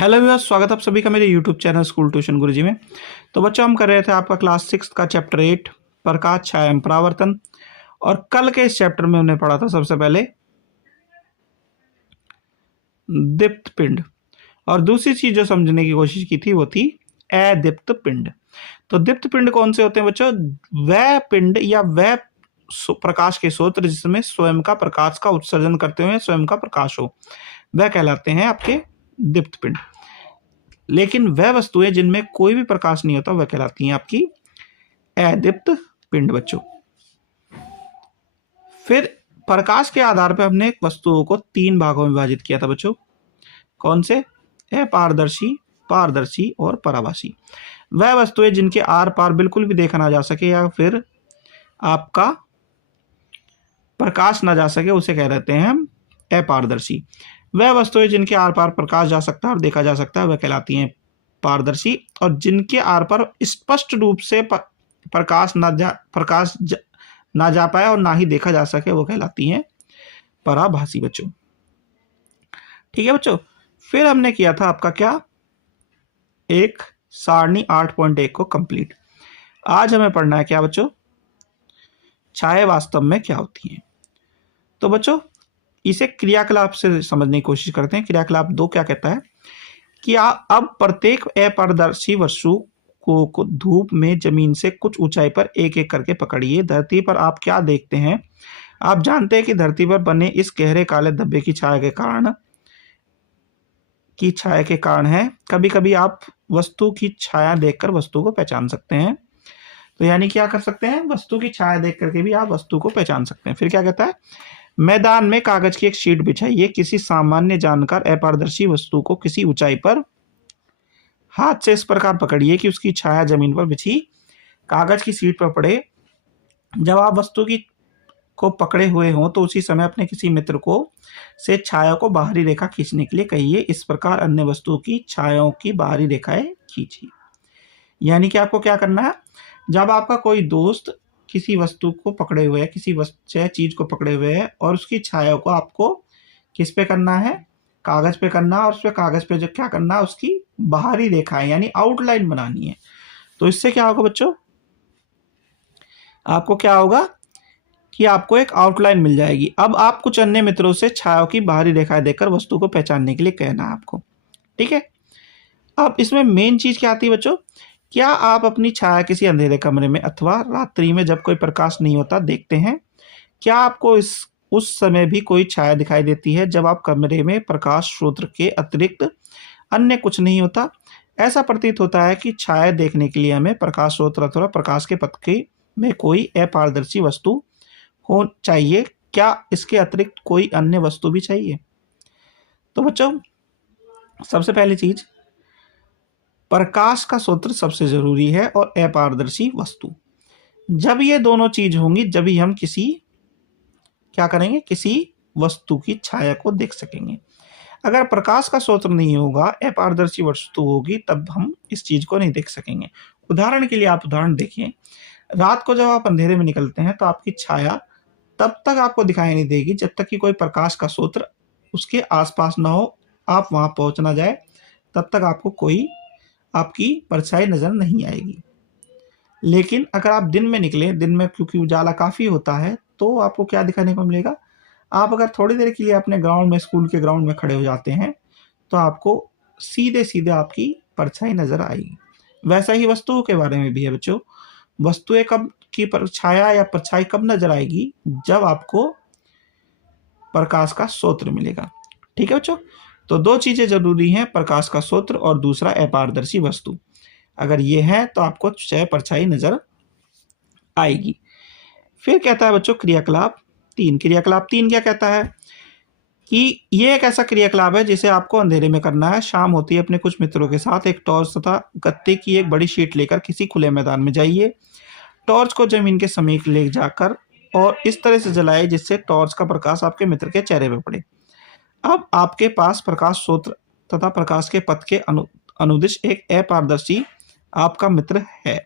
Hello viewers, स्वागत है आप सभी का मेरे यूट्यूब चैनल स्कूल ट्यूशन गुरुजी में। तो बच्चों, हम कर रहे थे आपका क्लास 6 का चैप्टर 8 प्रकाश छाया एवं परावर्तन। और कल के इस चैप्टर में हमने पढ़ा था सबसे पहले दीप्त पिंड, और दूसरी चीज जो समझने की कोशिश की थी वो थी अदीप्त पिंड। तो दीप्त पिंड कौन से होते हैं बच्चों? वह पिंड या वह प्रकाश के स्रोत जिसमें स्वयं का प्रकाश का उत्सर्जन करते हुए स्वयं का प्रकाश हो, वह कहलाते हैं आपके दीप्त पिंड। लेकिन वह वस्तुएं जिनमें कोई भी प्रकाश नहीं होता वह कहलाती हैं आपकी अदीप्त पिंड बच्चों। फिर प्रकाश के आधार पर हमने वस्तुओं को 3 भागों में विभाजित किया था बच्चों। कौन से? अपारदर्शी, पारदर्शी और पराभासी। वह वस्तुएं जिनके आर पार बिल्कुल भी देखा ना जा सके या फिर आपका प्रकाश ना जा सके उसे कह देते हैं हम अपारदर्शी। वह वस्तुएं जिनके आर पार प्रकाश जा सकता है और देखा जा सकता है वह कहलाती हैं पारदर्शी। और जिनके आर पर स्पष्ट रूप से प्रकाश ना जा पाए और ना ही देखा जा सके वो कहलाती हैं पराभासी बच्चों। ठीक है बच्चों। फिर हमने किया था आपका क्या, एक सारणी 8.1 को कंप्लीट। आज हमें पढ़ना है क्या बच्चों? छाया वास्तव में क्या होती है। तो बच्चों, इसे क्रियाकलाप से समझने की कोशिश करते हैं। क्रियाकलाप 2 क्या कहता है कि अब प्रत्येक अपारदर्शी वस्तु को धूप में जमीन से कुछ ऊंचाई पर एक एक करके पकड़िए। धरती पर आप क्या देखते हैं? आप जानते हैं कि धरती पर बने इस गहरे काले धब्बे की छाया के कारण है। कभी कभी आप वस्तु की छाया देखकर वस्तु को पहचान सकते हैं। तो यानी क्या कर सकते हैं? वस्तु की छाया देख करके भी आप वस्तु को पहचान सकते हैं। फिर क्या कहता है? मैदान में कागज की एक शीट बिछाइए। किसी सामान्य जानकार अपारदर्शी वस्तु को किसी ऊंचाई पर हाथ से इस प्रकार पकड़िए कि उसकी छाया जमीन पर बिछी कागज की शीट पर पड़े। जब आप वस्तु को पकड़े हुए हों तो उसी समय अपने किसी मित्र को से छाया को बाहरी रेखा खींचने के लिए कहिए। इस प्रकार अन्य वस्तुओं की छायाओं की बाहरी रेखाएं खींचिए। यानी कि आपको क्या करना है? जब आपका कोई दोस्त किसी वस्तु को पकड़े हुए है, किसी चीज को पकड़े हुए है और उसकी छाया को आपको किस पे करना है? कागज पे करना है। और उस पे कागज पे जो क्या करना है, उसकी बाहरी रेखाएं यानी आउटलाइन बनानी है। तो इससे क्या होगा बच्चों? आपको क्या होगा कि आपको एक आउटलाइन मिल जाएगी। अब आप कुछ अन्य मित्रों से छाया की बाहरी रेखाएं देखकर वस्तु को पहचानने के लिए कहना है आपको। ठीक है। अब इसमें मेन चीज क्या आती है बच्चों? क्या आप अपनी छाया किसी अंधेरे कमरे में अथवा रात्रि में जब कोई प्रकाश नहीं होता देखते हैं? क्या आपको उस समय भी कोई छाया दिखाई देती है जब आप कमरे में प्रकाश स्रोत के अतिरिक्त अन्य कुछ नहीं होता? ऐसा प्रतीत होता है कि छाया देखने के लिए हमें प्रकाश स्रोत अथवा प्रकाश के पथ में कोई अपारदर्शी वस्तु हो चाहिए। क्या इसके अतिरिक्त कोई अन्य वस्तु भी चाहिए? तो बच्चों, सबसे पहली चीज, प्रकाश का स्रोत सबसे जरूरी है और अपारदर्शी वस्तु। जब ये दोनों चीज होंगी जब ही हम क्या करेंगे? किसी वस्तु की छाया को देख सकेंगे। अगर प्रकाश का स्रोत नहीं होगा, अपारदर्शी वस्तु होगी, तब हम इस चीज को नहीं देख सकेंगे। उदाहरण के लिए आप उदाहरण देखिए। रात को जब आप अंधेरे में निकलते हैं तो आपकी छाया तब तक आपको दिखाई नहीं देगी जब तक कि कोई प्रकाश का स्रोत उसके आसपास ना हो, आप वहां पहुंच ना जाए, तब तक आपको कोई आपकी परछाई नजर नहीं आएगी। लेकिन अगर आप दिन में निकले, दिन में क्योंकि उजाला काफी होता है, तो आपको क्या दिखाने को मिलेगा? आप अगर थोड़ी देर के लिए अपने ग्राउंड में, स्कूल के ग्राउंड में खड़े हो जाते हैं तो आपको सीधे सीधे आपकी परछाई नजर आएगी। वैसा ही वस्तुओं के बारे में भी है बच्चों। वस्तुएं कब की छाया या परछाई कब नजर आएगी? जब आपको प्रकाश का स्रोत मिलेगा। ठीक है बच्चों। तो 2 चीजें जरूरी हैं, प्रकाश का स्रोत और दूसरा अपारदर्शी वस्तु। अगर ये है तो आपको छाया परछाई नजर आएगी। फिर कहता है बच्चों क्रियाकलाप 3। क्रियाकलाप 3 क्या कहता है कि ये एक ऐसा क्रियाकलाप है जिसे आपको अंधेरे में करना है। शाम होती है, अपने कुछ मित्रों के साथ एक टॉर्च तथा गत्ते की एक बड़ी शीट लेकर किसी खुले मैदान में जाइए। टॉर्च को जमीन के समीप ले जाकर और इस तरह से जलाए जिससे टॉर्च का प्रकाश आपके मित्र के चेहरे पर पड़े। अब आपके पास प्रकाश स्रोत तथा प्रकाश के पथ के अनुदिश एक अपारदर्शी आपका मित्र है।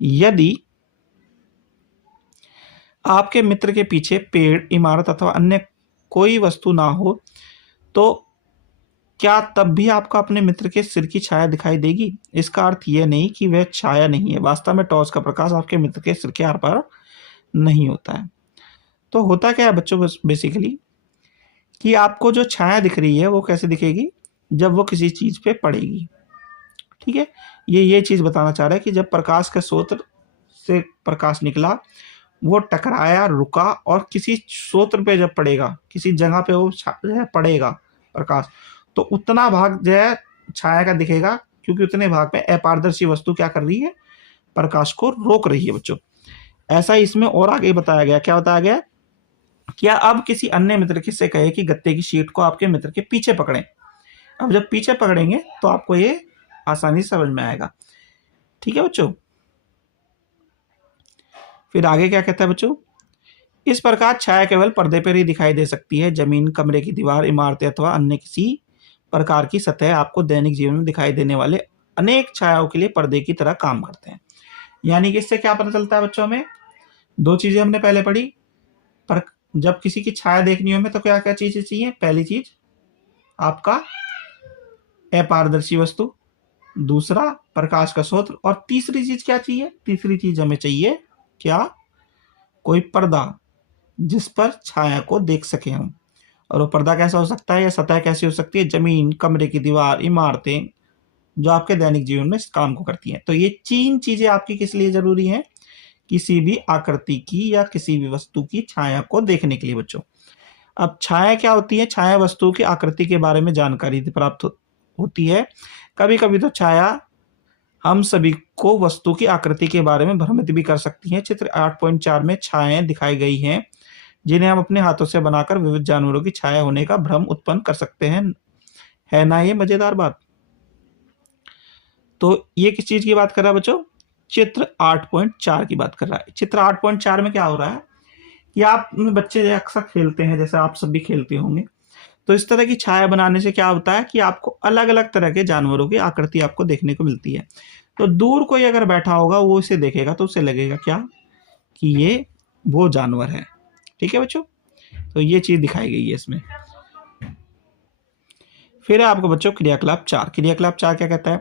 यदि आपके मित्र के पीछे पेड़, इमारत अथवा अन्य कोई वस्तु ना हो तो क्या तब भी आपको अपने मित्र के सिर की छाया दिखाई देगी? इसका अर्थ यह नहीं कि वह छाया नहीं है। वास्तव में टॉर्च का प्रकाश आपके मित्र के सिर के आर पार नहीं होता है। तो होता क्या है बच्चों, बस बेसिकली कि आपको जो छाया दिख रही है वो कैसे दिखेगी, जब वो किसी चीज पे पड़ेगी। ठीक है, ये चीज बताना चाह रहा है कि जब प्रकाश के स्रोत से प्रकाश निकला, वो टकराया, रुका और किसी स्रोत पे जब पड़ेगा, किसी जगह पे वो जो है पड़ेगा प्रकाश, तो उतना भाग जो है छाया का दिखेगा, क्योंकि उतने भाग में अपारदर्शी वस्तु क्या कर रही है, प्रकाश को रोक रही है बच्चों। ऐसा ही इसमें और आगे बताया गया, क्या बताया गया, क्या अब किसी अन्य मित्र किससे कहे कि गत्ते की शीट को आपके मित्र के पीछे पकड़ें। अब जब पीछे पकड़ेंगे तो आपको ये आसानी से समझ में आएगा। ठीक है बच्चों, फिर आगे क्या कहता है बच्चों, इस प्रकार छाया केवल पर्दे पर ही दिखाई दे सकती है। जमीन, कमरे की दीवार, इमारतें अथवा अन्य किसी प्रकार की सतह आपको दैनिक जीवन में दिखाई देने वाले अनेक छायाओं के लिए पर्दे की तरह काम करते हैं। यानी कि इससे क्या पता चलता है बच्चों में, दो चीजें हमने पहले पढ़ी, पर जब किसी की छाया देखनी हो हमें तो क्या क्या चीजें चाहिए, पहली चीज आपका अपारदर्शी वस्तु, दूसरा प्रकाश का स्रोत, और तीसरी चीज क्या चाहिए, तीसरी चीज हमें चाहिए क्या, कोई पर्दा जिस पर छाया को देख सके हम। और वो पर्दा कैसा हो सकता है या सतह कैसी हो सकती है, जमीन, कमरे की दीवार, इमारतें, जो आपके दैनिक जीवन में इस काम को करती हैं। तो ये तीन चीजें आपकी किस लिए जरूरी हैं, किसी भी आकृति की या किसी भी वस्तु की छाया को देखने के लिए बच्चों। अब छाया क्या होती है, छाया वस्तु की आकृति के बारे में जानकारी प्राप्त होती है। कभी कभी तो छाया हम सभी को वस्तु की आकृति के बारे में भ्रमित भी कर सकती है। चित्र 8.4 में छायाएं दिखाई गई हैं जिन्हें हम अपने हाथों से बनाकर विविध जानवरों की छाया होने का भ्रम उत्पन्न कर सकते हैं। है ना ये मजेदार बात। तो ये किस चीज की बात कर रहा है बच्चों, चित्र 8.4 की बात कर रहा है। चित्र 8.4 में क्या हो रहा है कि आप बच्चे अक्सर खेलते हैं, जैसे आप सब भी खेलते होंगे, तो इस तरह की छाया बनाने से क्या होता है कि आपको अलग अलग तरह के जानवरों की आकृति आपको देखने को मिलती है। तो दूर कोई अगर बैठा होगा वो इसे देखेगा तो उसे लगेगा क्या, कि ये वो जानवर है। ठीक है बच्चों, तो ये चीज दिखाई गई है इसमें। फिर आपको बच्चों क्रियाकलाप 4, क्रियाकलाप 4 क्या कहता है,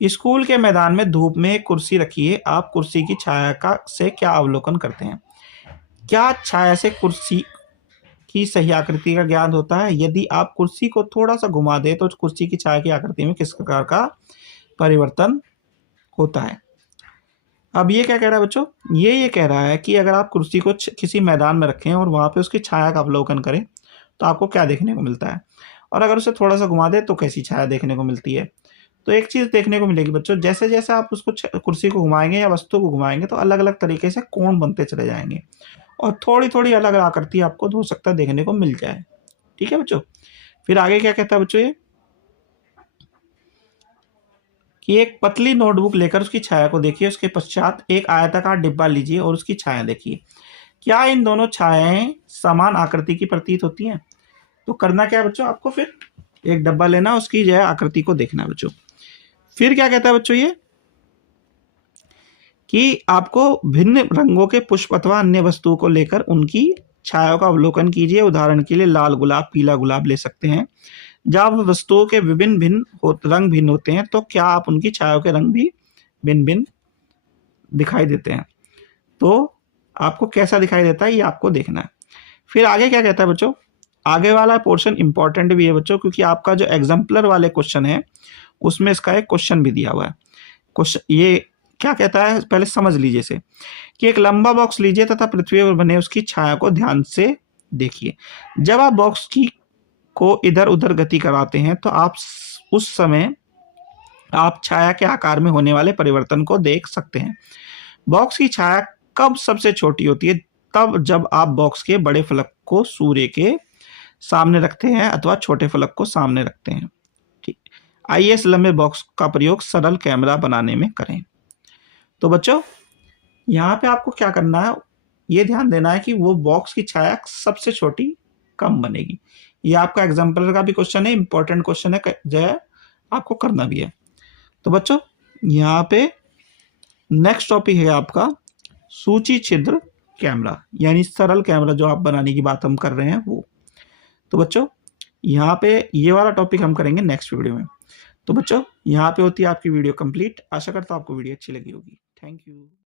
स्कूल के मैदान में धूप में एक कुर्सी रखी है, आप कुर्सी की छाया का से क्या अवलोकन करते हैं। क्या छाया से कुर्सी की सही आकृति का ज्ञान होता है। यदि आप कुर्सी को थोड़ा सा घुमा दें तो कुर्सी की छाया की आकृति में किस प्रकार का परिवर्तन होता है। अब ये क्या कह रहा है बच्चों, ये कह रहा है कि अगर आप कुर्सी को किसी मैदान में रखें और वहां पे उसकी छाया का अवलोकन करें तो आपको क्या देखने को मिलता है, और अगर उसे थोड़ा सा घुमा दे तो कैसी छाया देखने को मिलती है। तो एक चीज देखने को मिलेगी बच्चों, जैसे जैसे आप उसको कुर्सी को घुमाएंगे या वस्तु को घुमाएंगे तो अलग अलग तरीके से कोण बनते चले जाएंगे और थोड़ी थोड़ी अलग अलग आकृति आपको हो सकता है देखने को मिल जाए। ठीक है बच्चों, फिर आगे क्या कहता है बच्चों, ये कि एक पतली नोटबुक लेकर उसकी छाया को देखिए, उसके पश्चात एक आयताकार डिब्बा लीजिए और उसकी छाया देखिए। क्या इन दोनों छायाएं समान आकृति की प्रतीत होती हैं। तो करना क्या है बच्चों, आपको फिर एक डब्बा लेना, उसकी जो है आकृति को देखना है बच्चों। फिर क्या कहता है बच्चों ये, कि आपको भिन्न रंगों के पुष्प अथवा अन्य वस्तुओं को लेकर उनकी छाया का अवलोकन कीजिए। उदाहरण के लिए लाल गुलाब, पीला गुलाब ले सकते हैं। जब वस्तुओं के रंग भिन्न होते हैं तो क्या आप उनकी छाया के रंग भी भिन्न भिन्न दिखाई देते हैं। तो आपको कैसा दिखाई देता है ये आपको देखना है। फिर आगे क्या कहता है बच्चों, आगे वाला पोर्शन इंपॉर्टेंट भी है बच्चों, क्योंकि आपका जो एग्जाम्पलर वाले क्वेश्चन है उसमें इसका एक क्वेश्चन भी दिया हुआ है। क्वेश्चन ये क्या कहता है, पहले समझ लीजिए इसे, कि एक लंबा बॉक्स लीजिए तथा पृथ्वी पर बने उसकी छाया को ध्यान से देखिए। जब आप बॉक्स की को इधर उधर गति कराते हैं तो आप उस समय आप छाया के आकार में होने वाले परिवर्तन को देख सकते हैं। बॉक्स की छाया कब सबसे छोटी होती है, तब जब आप बॉक्स के बड़े फलक को सूर्य के सामने रखते हैं अथवा छोटे फलक को सामने रखते हैं। ठीक, आइए इस लंबे बॉक्स का प्रयोग सरल कैमरा बनाने में करें। तो बच्चों यहाँ पे आपको क्या करना है, ये ध्यान देना है कि वो बॉक्स की छाया सबसे छोटी कम बनेगी। ये आपका एग्जाम्पल का भी क्वेश्चन है, इंपॉर्टेंट क्वेश्चन है, जो है आपको करना भी है। तो बच्चों यहाँ पे नेक्स्ट टॉपिक है आपका सूची छिद्र कैमरा, यानी सरल कैमरा जो आप बनाने की बात हम कर रहे हैं वो। तो बच्चों यहाँ पे ये वाला टॉपिक हम करेंगे नेक्स्ट वीडियो में। तो बच्चों यहाँ पे होती है आपकी वीडियो कंप्लीट। आशा करता हूँ आपको वीडियो अच्छी लगी होगी। Thank you.